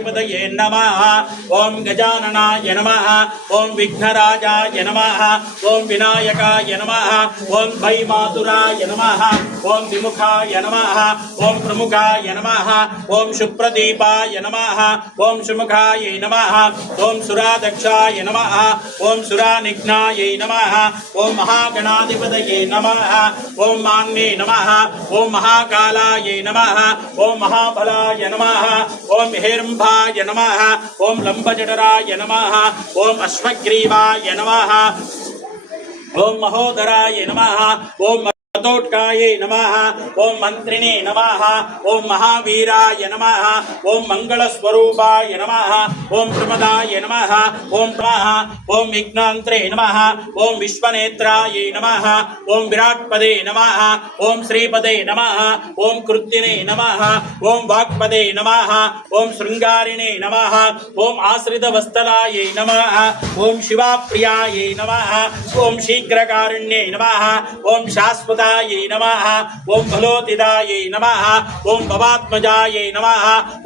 पदये नमः। ओम गजाननाय नमः। ओम विघ्नराजाय नमः। ओम विनायकाय नमः। ओम भैमातुराय नमः। ओम विमुखाय नमः। ओम प्रमुखाय नमः। ओम शुप्रदीपाय नमः। ओम सुमुखाय नमः। ओम सुरादक्षाय नमः। ओम सुरानिघ्नाय नमः। ओम महागणाधिपतये नमः। ओम मान्ये नमः। ओम महाकालाय नमः। ओम महाबलाय नमः। ओम हेरंभाय नमः। ओम लंबजठराय नमः। ओम अश्वग्रीवाय नमः। ओम महोदराय नमः। ओम तोटकाय नमः। ओम मंत्रिणे नमः। ओम महावीराय नमः। ओम मंगलस्वरूपाय नमः। ओम प्रमदाय नमः। ओम नमः। ओम विघ्नांत्रे नमः। ओम विश्वनेत्राय नमः। ओम विराट्पदे नमः। ओम श्रीपदे नमः। ओम कृत्तिने नमः। ओम वाक्पदे नमः। ओम श्रृंगारिणे नमः। ओम आश्रितवत्सलाय नमः। ओम शिवाप्रियाय नमः। ओम शीघ्रकारुण्ये नमः। ओम शाश्वत नमः। ओम फलोतिदाय नमः। ओम भवात्मजाय नमः।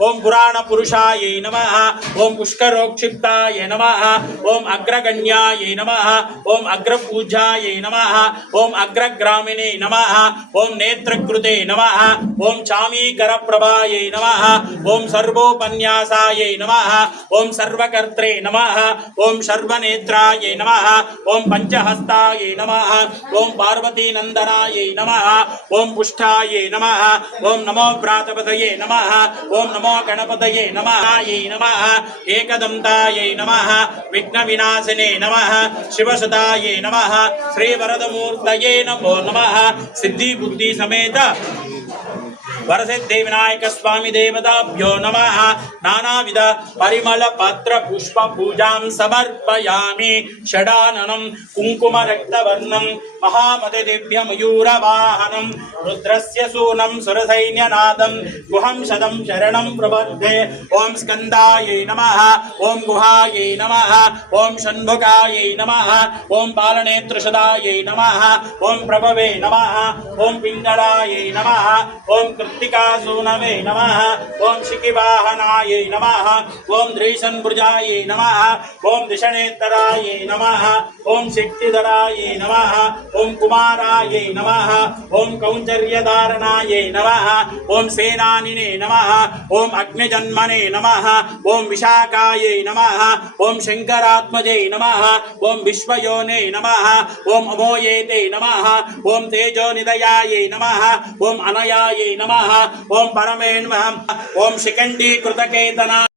ओम पुराण पुरुषाय नमः। ओम पुष्करोक्षिप्ताय नमः। ओम अग्रगण्याय नमः। ओम अग्रपूजाय नमः। ओम अग्रग्रामिणे नमः। ओम नेत्रकृते नमः। ओम चामीकरप्रभाय नमः। ओम सर्वोपन्यासाय नमः। ओम सर्वकर्त्रे नमः। ओम सर्वनेत्राय नमः। ओम पंचहस्ताय नमः। ओम पार्वती नंदनाय नमः। ओम पुष्टाय नमः। ओम नमो व्रातपतये नमः। ओम नमो गणपतये नमः। नमः एकदंताय नमः। विघ्न विनाशिने नमः। शिवसुताय नमः। श्रीवरदमूर्तये नमो नमः। सिद्धि बुद्धि समेत वरसिद्धि विनायक स्वामी देवताभ्यो नमः। नानाविध परिमल पत्र पुष्प पूजां समर्पयामि। षडाननं कुंकुम रक्तवर्णं महामति दिव्य मयूर वाहनं रुद्रस्य सूनं सुरसैन्यनादं गुहं शतं शरणं प्रपद्ये। ओम स्कंदाय नमः। ओम गुहाय नमः। ओम षण्मुखाय नमः। ओम पालनेत्रशदाय नमः। ओम प्रभवे नमः। ओम पिंगलाय नमः। ओम कृत्तिकासूनवे नमः। ओम शिखिवाहनाय नमः। ओम द्रीशन्भुजाय नमः। ओम दिशनेतराय नमः। ओम शक्तिधराय नमः। ओम कुमाराय नमः। ओम कौंचर्यधारणाय नमः। ओम सेनानिने नमः। ओम अग्निजन्मने नमः। ओम विशाखाय नमः। ओम शंकरात्मजे नमः। ओम विश्वयोने नमः। ओम अमोयेते नमः। ओम तेजोनिधयाय नमः। ओम अनयाय नमः। ओम परमेण्वः। ओम शिखंडीकृतकेतना